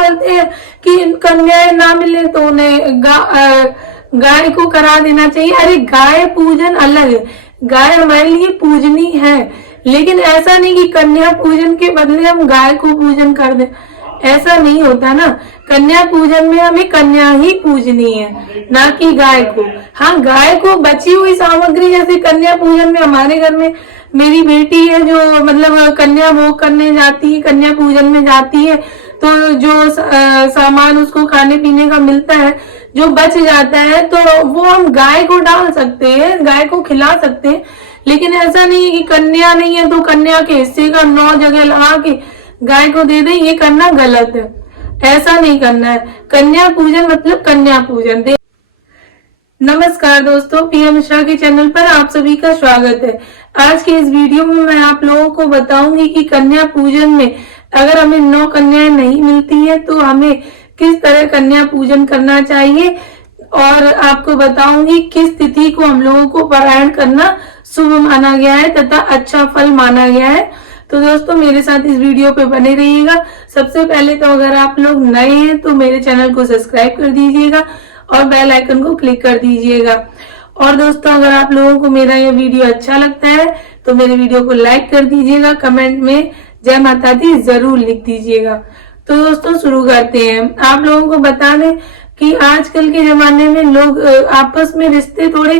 डालते हैं कि कन्याएं ना मिले तो उन्हें गाय को करा देना चाहिए। अरे गाय पूजन अलग है, गाय हमारे लिए पूजनी है, लेकिन ऐसा नहीं कि कन्या पूजन के बदले हम गाय को पूजन कर दें, ऐसा नहीं होता ना। कन्या पूजन में हमें कन्या ही पूजनी है, ना कि गाय को। हाँ, गाय को बची हुई सामग्री, जैसे कन्या पूजन में हमारे घर में मेरी बेटी है जो मतलब कन्या भोग करने जाती है, कन्या पूजन में जाती है, तो जो सामान उसको खाने पीने का मिलता है, जो बच जाता है, तो वो हम गाय को डाल सकते हैं, गाय को खिला सकते हैं। लेकिन ऐसा नहीं है कि कन्या नहीं है तो कन्या के हिस्से का 9 जगह लगा के गाय को दे दें, ये करना गलत है, ऐसा नहीं करना है। कन्या पूजन मतलब कन्या पूजन। नमस्कार दोस्तों, पीएम मिश्रा के चैनल पर आप सभी का स्वागत है। आज के इस वीडियो में मैं आप लोगों को बताऊंगी कि कन्या पूजन में अगर हमें 9 कन्याएं नहीं मिलती है तो हमें किस तरह कन्या पूजन करना चाहिए, और आपको बताऊंगी किस तिथि को हम लोगों को पारायण करना शुभ माना गया है तथा अच्छा फल माना गया है। तो दोस्तों मेरे साथ इस वीडियो पे बने रहिएगा। सबसे पहले तो अगर आप लोग नए हैं तो मेरे चैनल को सब्सक्राइब कर दीजिएगा और बेल आइकन को क्लिक कर दीजिएगा। और दोस्तों अगर आप लोगों को मेरा यह वीडियो अच्छा लगता है तो मेरे वीडियो को लाइक कर दीजिएगा, कमेंट में जय माता दी जरूर लिख दीजिएगा। तो दोस्तों शुरू करते हैं। आप लोगों को बता दें कि आजकल के जमाने में लोग आपस में रिश्ते थोड़े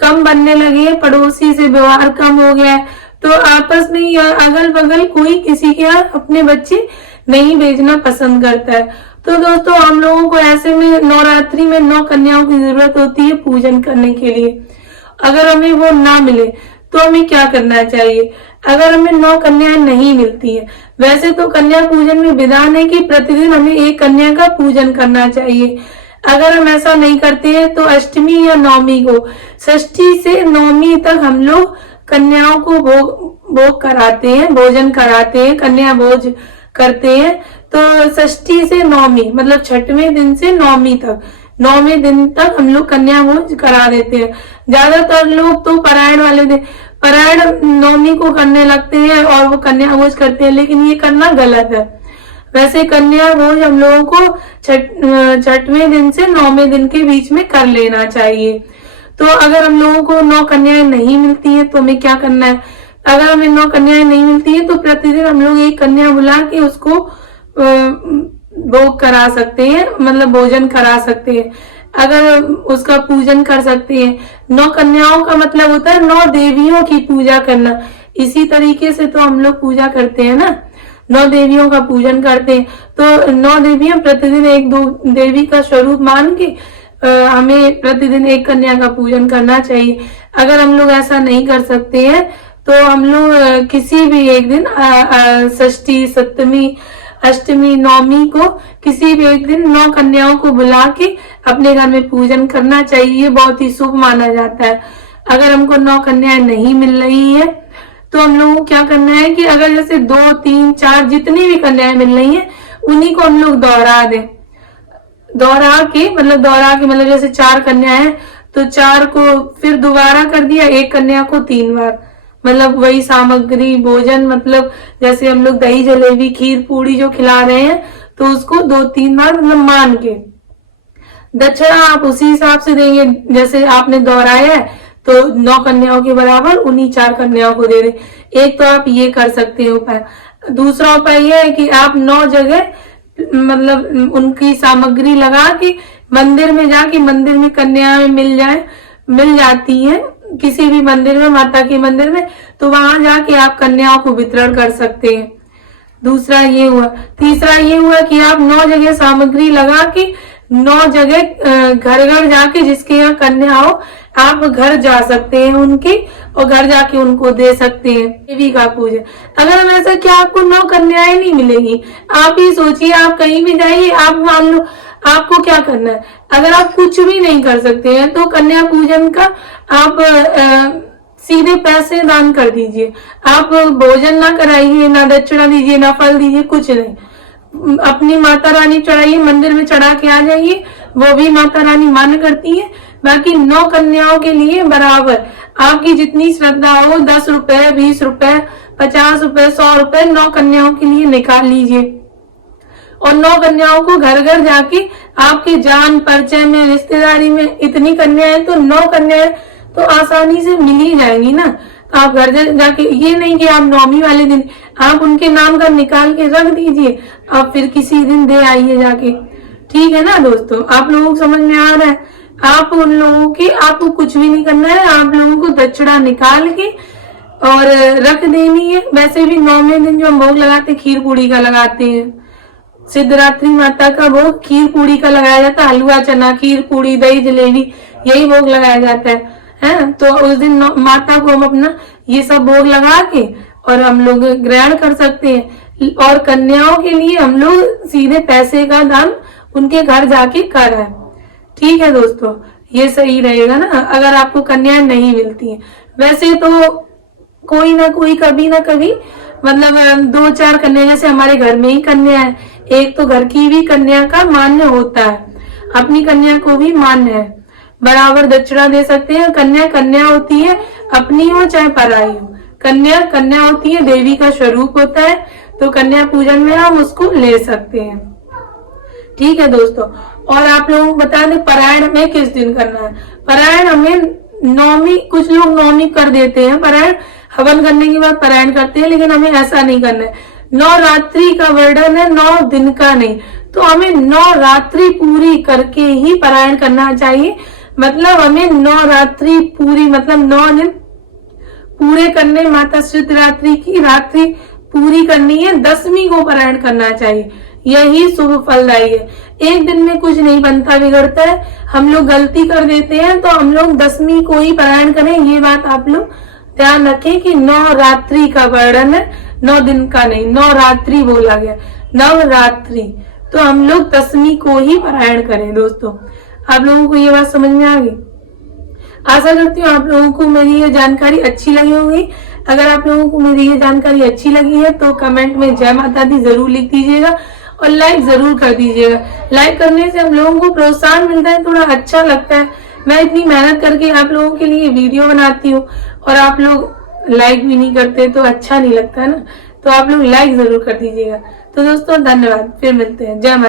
कम बनने लगे हैं, पड़ोसी से व्यवहार कम हो गया है, तो आपस में या अगल बगल कोई किसी के यहाँ अपने बच्चे नहीं भेजना पसंद करता है। तो दोस्तों हम लोगों को ऐसे में नवरात्रि में 9 कन्याओं की जरूरत होती है पूजन करने के लिए। अगर हमें वो ना मिले तो हमें क्या करना चाहिए? अगर हमें 9 कन्याएं नहीं मिलती है, वैसे तो कन्या पूजन में विधान है कि प्रतिदिन हमें एक कन्या का पूजन करना चाहिए। अगर हम ऐसा नहीं करते हैं तो अष्टमी या नवमी को, षष्ठी से नवमी तक हम लोग कन्याओं को भोग कराते हैं, भोजन कराते हैं, कन्या भोज करते हैं। तो षष्ठी से नवमी मतलब 6वें दिन से नवमी तक, 9वें दिन तक हम लोग कन्या भोज करा देते हैं। ज्यादातर लोग तो पारायण वाले दिन, पारायण नवमी को करने लगते हैं और वो कन्या भोज करते हैं, लेकिन ये करना गलत है। वैसे कन्या भोज हम लोगों को 6वें दिन से 9वें दिन के बीच में कर लेना चाहिए। तो अगर हम लोगों को 9 कन्याएं नहीं मिलती है तो हमें क्या करना है? अगर हमें 9 कन्याएं नहीं मिलती है तो प्रतिदिन हम लोग एक कन्या बुला के उसको भोग करा सकते हैं, मतलब भोजन करा सकते हैं, अगर उसका पूजन कर सकते हैं। 9 कन्याओं का मतलब होता है 9 देवियों की पूजा करना। इसी तरीके से तो हम लोग पूजा करते हैं ना, 9 देवियों का पूजन करते हैं। तो 9 देवियां प्रतिदिन एक दो देवी का स्वरूप मान के हमें प्रतिदिन एक कन्या का पूजन करना चाहिए। अगर हम लोग ऐसा नहीं कर सकते हैं तो हम लोग किसी भी एक दिन षष्ठी, सप्तमी, अष्टमी, नवमी को किसी भी एक दिन 9 कन्याओं को बुला के अपने घर में पूजन करना चाहिए, बहुत ही शुभ माना जाता है। अगर हमको 9 कन्याएं नहीं मिल रही है तो हम लोगों को क्या करना है कि अगर जैसे 2, 3, 4 जितनी भी कन्याएं मिल रही हैं उन्हीं को हम लोग दोहरा दें। दोहरा के मतलब जैसे 4 कन्या है तो 4 को फिर दोबारा कर दिया, एक कन्या को 3 बार, मतलब वही सामग्री भोजन, मतलब जैसे हम लोग दही जलेबी खीर पूड़ी जो खिला रहे हैं तो उसको 2-3 बार मतलब मान के। दक्षिणा आप उसी हिसाब से देंगे, जैसे आपने दोहराया है तो 9 कन्याओं के बराबर उन्हीं 4 कन्याओं को दे दें। एक तो आप ये कर सकते हैं उपाय। दूसरा उपाय यह है कि आप 9 जगह मतलब उनकी सामग्री लगा के मंदिर में जाके, मंदिर में कन्याएं मिल जाती हैं किसी भी मंदिर में, माता के मंदिर में, तो वहां जाके आप कन्याओं को वितरण कर सकते हैं। दूसरा ये हुआ। तीसरा ये हुआ कि आप 9 जगह सामग्री लगा के 9 जगह घर घर जाके जिसके यहाँ कन्या हो आप घर जा सकते हैं उनके, और घर जाके उनको दे सकते हैं देवी का पूजन। अगर हम ऐसा क्या आपको 9 कन्याएं नहीं मिलेगी, आप ही सोचिए, आप कहीं भी जाइए, आप मान लो आपको क्या करना है। अगर आप कुछ भी नहीं कर सकते हैं तो कन्या पूजन का आप सीधे पैसे दान कर दीजिए। आप भोजन ना कराइए, ना दक्षिणा दीजिए, ना फल दीजिए, कुछ नहीं। अपनी माता रानी चढ़ाइए, मंदिर में चढ़ा के आ जाइए, वो भी माता रानी मान्य करती है। बाकी 9 कन्याओं के लिए बराबर आपकी जितनी श्रद्धा हो, 10 रुपए, 20 रुपए, 50 रुपए, 100 रुपए 9 कन्याओं के लिए निकाल लीजिए और 9 कन्याओं को घर घर जाके आपके जान परिचय में रिश्तेदारी में इतनी कन्याएं, तो 9 कन्याएं तो आसानी से मिल ही जाएंगी ना। तो आप घर जाके, ये नहीं कि आप 9वीं वाले दिन आप उनके नाम का निकाल के रख दीजिए, आप फिर किसी दिन दे आइए जाके, ठीक है ना दोस्तों। आप लोगों को समझ में आ रहा है। आप उन लोगों के, आपको कुछ भी नहीं करना है, आप लोगों को दक्षिणा निकाल के और रख देनी है। वैसे भी 9वें दिन जो हम भोग लगाते खीर पूड़ी का लगाते हैं, सिद्धरात्रि माता का भोग खीर पूड़ी का लगाया जाता है। हलवा चना, खीर पूड़ी, दही जलेबी, यही भोग लगाया जाता है। तो उस दिन माता को हम अपना ये सब भोग लगा के और हम लोग ग्रहण कर सकते हैं। और कन्याओं के लिए हम लोग सीधे पैसे का दान उनके घर जाके कर रहे हैं, ठीक है दोस्तों। ये सही रहेगा ना, अगर आपको कन्याएं नहीं मिलती हैं। वैसे तो कोई ना कोई कभी ना कभी, मतलब 2-4 कन्या, जैसे हमारे घर में ही कन्या है, एक तो घर की भी कन्या का मान्य होता है, अपनी कन्या को भी मान्य है, बराबर दक्षिणा दे सकते हैं। कन्या कन्या होती है, अपनी हो चाहे पराई हो, कन्या कन्या होती है, देवी का स्वरूप होता है। तो कन्या पूजन में हम उसको ले सकते हैं, ठीक है दोस्तों। और आप लोगों को बता दें पारायण हमें किस दिन करना है। पारायण हमें 9वीं, कुछ लोग 9वीं कर देते हैं पारायण, हवन करने के बाद पारायण करते हैं, लेकिन हमें ऐसा नहीं करना है। 9 रात्रि का वर्णन है, 9 दिन का नहीं। तो हमें 9 रात्रि पूरी करके ही पारायण करना चाहिए। मतलब हमें 9 रात्रि पूरी, मतलब 9 दिन पूरे करने, माता सिद्धरात्रि की रात्रि पूरी करनी है, 10वीं को पारायण करना चाहिए, यही शुभ फलदायी है। एक दिन में कुछ नहीं बनता बिगड़ता है, हम लोग गलती कर देते हैं, तो हम लोग 10वीं को ही पारायण करें। ये बात आप लोग ध्यान रखें कि 9 रात्रि का वर्णन है, 9 दिन का नहीं, 9 रात्रि बोला गया, नवरात्रि। तो हम लोग 10वीं को ही पारायण करें दोस्तों। आप लोगों को ये बात समझ में आ गई? आशा करती हूँ आप लोगों को मेरी ये जानकारी अच्छी लगी होगी। अगर आप लोगों को मेरी ये जानकारी अच्छी लगी है तो कमेंट में जय माता दी जरूर लिख दीजिएगा और लाइक जरूर कर दीजिएगा। लाइक करने से हम लोगों को प्रोत्साहन मिलता है, थोड़ा अच्छा लगता है। मैं इतनी मेहनत करके आप लोगों के लिए वीडियो बनाती हूँ और आप लोग लाइक भी नहीं करते तो अच्छा नहीं लगता है ना। तो आप लोग लाइक जरूर कर दीजिएगा। तो दोस्तों धन्यवाद, फिर मिलते हैं। जय माता।